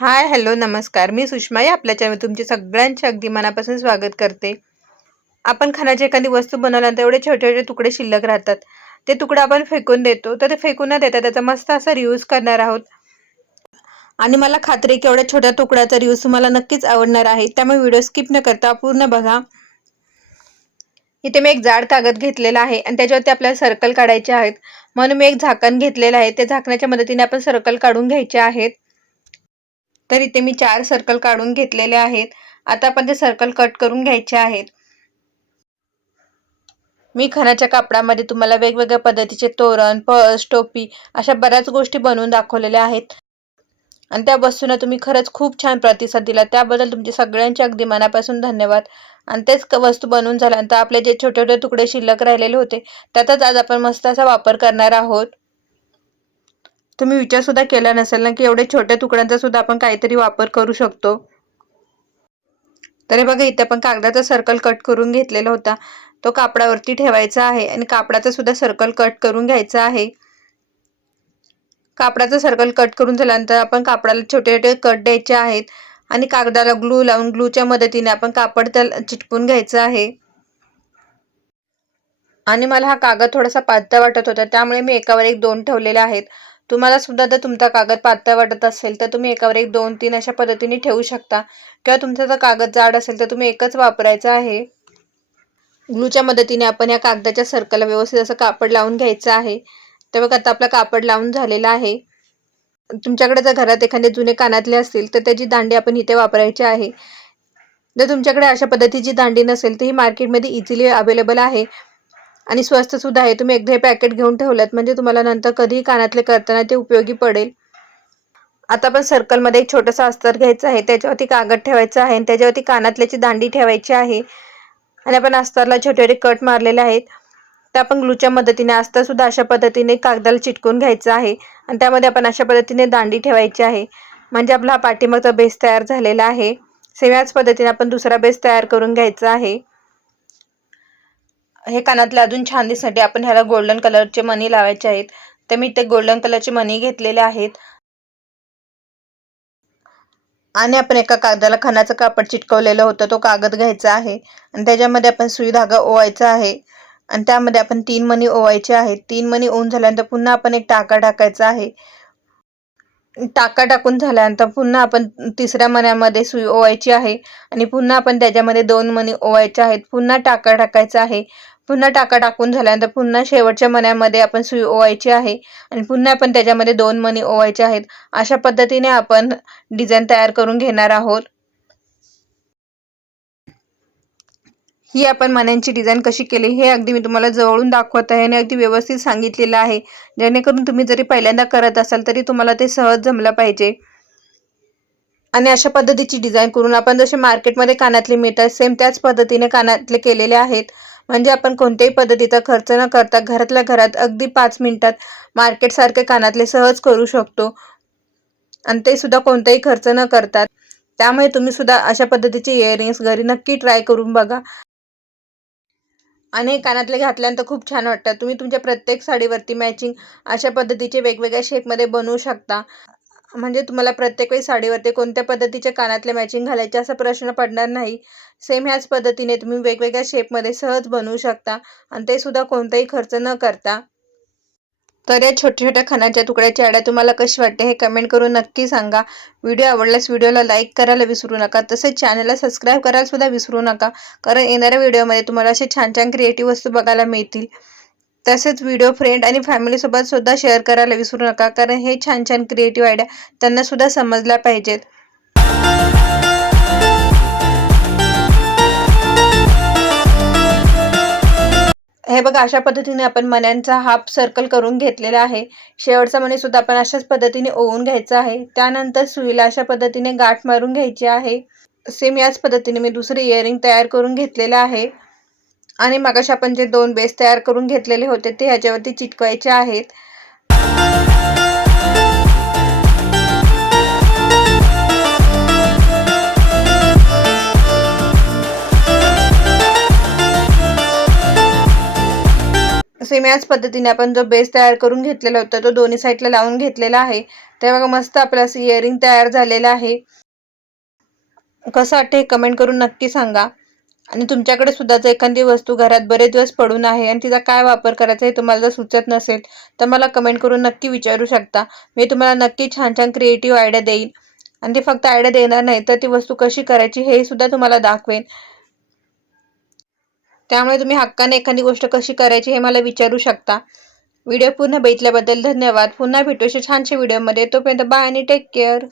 Hi hello नमस्कार. मी सुषमाई आपल्या channel तुमचे सगळ्यांचे अगदी मनापासून स्वागत करते. आपण खाण्याची एखादी वस्तू बनवल्यानंतर एवढे छोटे छोटे तुकडे शिल्लक राहतात. ते तुकडे आपण फेकून देतो. तर ते फेकून न देता त्याचा मस्त असा रियूज करणार आहोत. आणि मला खात्री की एवढ्या छोट्या तुकड्याचा रियूज तुम्हाला नक्कीच आवडणार आहे. त्यामुळे व्हिडिओ स्किप न करता पूर्ण बघा. इथे मी एक जाड कागद घेतलेला आहे आणि त्याच्यावरती आपल्याला सर्कल काढायचे आहेत. म्हणून मी एक झाकण घेतलेलं आहे. त्या झाकणाच्या मदतीने आपण सर्कल काढून घ्यायचे आहेत. तर इथे मी चार सर्कल काढून घेतलेले आहेत. आता आपण ते सर्कल कट करून घ्यायचे आहेत. मी खणाच्या कापडामध्ये तुम्हाला वेगवेगळ्या पद्धतीचे तोरण पर्स टोपी अशा बऱ्याच गोष्टी बनवून दाखवलेल्या आहेत. आणि त्या वस्तूंना तुम्ही खरंच खूप छान प्रतिसाद दिला. त्याबद्दल तुमचे सगळ्यांचे अगदी मनापासून धन्यवाद. आणि तेच वस्तू बनवून झाल्यानंतर आपले जे छोटे छोटे तुकडे शिल्लक राहिलेले होते त्यातच आज आपण मस्त असा वापर करणार आहोत. तुम्ही विचार सुद्धा केला नसेल ना की एवढे छोट्या तुकड्यांचा सुद्धा आपण काहीतरी वापर करू शकतो? तर बघा इथे आपण कागदाचा सर्कल कट करून घेतलेला होता. तो कापडावरती ठेवायचा आहे आणि कापडाचा सुद्धा सर्कल कट करून घ्यायचा आहे. कापडाचा सर्कल कट करून झाल्यानंतर आपण कापडाला छोटे छोटे कट द्यायचे आहेत आणि कागदाला ग्लू लावून ग्लूच्या मदतीने आपण कापड त्याला चिटकून घ्यायचं आहे. आणि मला हा कागद थोडासा पातळ वाटत होता त्यामुळे मी एकावर एक दोन ठेवलेले आहेत. तुम्हाला सुद्धा जर तुमचा कागद पातळ वाटत असेल तर तुम्ही एकावर एक दोन तीन अशा पद्धतीने ठेवू शकता. किंवा तुमचा जर कागद जाड असेल तर तुम्ही एकच वापरायचा आहे. ग्लूच्या मदतीने आपण या कागदाच्या सर्कलला व्यवस्थित असं कापड लावून घ्यायचं आहे. तर बघा आता आपला कापड लावून झालेला आहे. तुमच्याकडे जर घरात एखादे जुने कानातले असतील तर त्याची दांडी आपण इथे वापरायची आहे. जर तुमच्याकडे अशा पद्धतीची दांडी नसेल तर ही मार्केटमध्ये इझिली अवेलेबल आहे. आणि स्वस्त सुद्धा आहे. तुम्ही एकदा हे पॅकेट घेऊन ठेवलात म्हणजे तुम्हाला नंतर कधीही कानातले करताना ते उपयोगी पडेल. आता आपण सर्कलमध्ये एक छोटंसं अस्तर घ्यायचं आहे. त्याच्यावरती कागद ठेवायचा आहे आणि त्याच्यावरती कानातल्याची दांडी ठेवायची आहे. आणि आपण अस्तरला छोटे छोटे कट मारलेले आहेत. तर आपण ग्लूच्या मदतीने अस्तर सुद्धा अशा पद्धतीने कागदाला चिटकून घ्यायचं आहे. आणि त्यामध्ये आपण अशा पद्धतीने दांडी ठेवायची आहे. म्हणजे आपला हा पाठीमागचा बेस तयार झालेला आहे. सेम याच पद्धतीने आपण दुसरा बेस तयार करून घ्यायचा आहे. हे कानातले अजून छान दिसण्यासाठी आपण ह्याला गोल्डन कलरचे मनी लावायचे आहेत. तर मी ते गोल्डन कलरचे मनी घेतलेले आहेत. आणि आपण एका कागदाला खणाचं कापड चिटकवलेलं होतं तो कागद घ्यायचा आहे. आणि त्याच्यामध्ये आपण सुई धागा ओवायचा आहे. आणि त्यामध्ये आपण तीन मणी ओवायचे आहेत. तीन मणी ओवून झाल्यानंतर पुन्हा आपण एक टाका टाकायचा आहे. टाका टाकून झाल्यानंतर पुन्हा आपण तिसऱ्या मण्यामध्ये सुई ओवायची आहे. आणि पुन्हा आपण त्याच्यामध्ये दोन मणी ओवायच्या आहेत. पुन्हा टाका टाकायचा आहे. पुन्हा टाका टाकून झाल्यानंतर पुन्हा शेवटच्या मण्यामध्ये आपण सुई ओवायची आहे. आणि पुन्हा आपण त्याच्यामध्ये दोन मणी ओवायचे आहेत. अशा पद्धतीने आपण डिझाईन तयार करून घेणार आहोत. ही आपण मण्यांची डिझाईन कशी केली हे अगदी मी तुम्हाला जवळून दाखवत आहे आणि अगदी व्यवस्थित सांगितलेलं आहे. जेणेकरून तुम्ही जरी पहिल्यांदा करत असाल तरी तुम्हाला ते सहज जमलं पाहिजे. आणि अशा पद्धतीची डिझाईन करून आपण जसे मार्केटमध्ये कानातले मिळतात सेम त्याच पद्धतीने कानातले केलेले आहेत. म्हणजे आपण कोणत्याही पद्धतीचा खर्च न करता घरातल्या घरात अगदी पाच मिनिटात मार्केटसारखे कानातले सहज करू शकतो. आणि ते सुद्धा कोणताही खर्च न करतात त्यामुळे तुम्ही सुद्धा अशा पद्धतीचे इयरिंग्स घरी नक्की ट्राय करून बघा. आणि कानातले घातल्यानंतर खूप छान वाटतात तुम्ही तुमच्या प्रत्येक साडीवरती मॅचिंग अशा पद्धतीचे वेगवेगळ्या शेपमध्ये बनवू शकता. म्हणजे तुम्हाला प्रत्येक वेळी साडीवरती कोणत्या पद्धतीचे कानातले मॅचिंग घालायचे असा प्रश्न पडणार नाही. सेम ह्याच पद्धतीने तुम्ही वेगवेगळ्या शेपमध्ये सहज बनवू शकता. आणि ते सुद्धा कोणताही खर्च न करता. तर या छोट्या छोट्या खणाच्या तुकड्याची आड्या तुम्हाला कशी वाटते हे कमेंट करून नक्की सांगा. व्हिडिओ आवडल्यास व्हिडिओला लाईक करायला विसरू नका. तसेच चॅनलला सबस्क्राईब करायला सुद्धा विसरू नका. कारण येणाऱ्या व्हिडिओमध्ये तुम्हाला असे छान छान क्रिएटिव्ह वस्तू बघायला मिळतील. तसेच व्हिडिओ फ्रेंड आणि फॅमिलीसोबत सुद्धा शेअर करायला विसरू नका. कारण हे छान छान क्रिएटिव्ह आयडिया त्यांना सुद्धा समजल्या पाहिजेत. हे बघा अशा पद्धतीने आपण मण्यांचा हाफ सर्कल करून घेतलेला आहे. शेवटचा मणी सुद्धा आपण अशाच पद्धतीने ओवून घ्यायचा आहे. त्यानंतर सुईला अशा पद्धतीने गाठ मारून घ्यायची आहे. सेम याच पद्धतीने मी दुसरी इयरिंग तयार करून घेतलेलं आहे. आणि मगाशी आपण जे दोन बेस तयार करून घेतलेले होते ते ह्याच्यावरती चिटकवायचे आहेत. सेम याच पद्धतीने आपण जो बेस तयार करून घेतलेला होता तो दोन्ही साईडला लावून घेतलेला आहे. ते बघा मस्त आपलं असं इयरिंग तयार झालेलं आहे. कसं वाटतं हे कमेंट करून नक्की सांगा. आणि तुमच्याकडे सुद्धा जर एखादी वस्तू घरात बरेच दिवस पडून आहे आणि तिचा काय वापर करायचा हे तुम्हाला जर सुचत नसेल तर मला कमेंट करून नक्की विचारू शकता. मी तुम्हाला नक्की छान छान क्रिएटिव्ह आयडिया देईन. आणि ते फक्त आयडिया देणार नाही तर ती वस्तू कशी करायची हे सुद्धा तुम्हाला दाखवेन. त्यामुळे तुम्ही हक्काने एखादी गोष्ट कशी करायची हे मला विचारू शकता. व्हिडिओ पूर्ण बघितल्याबद्दल धन्यवाद. पुन्हा भेटू अशा छानशा व्हिडिओमध्ये. तोपर्यंत बाय आणि टेक केअर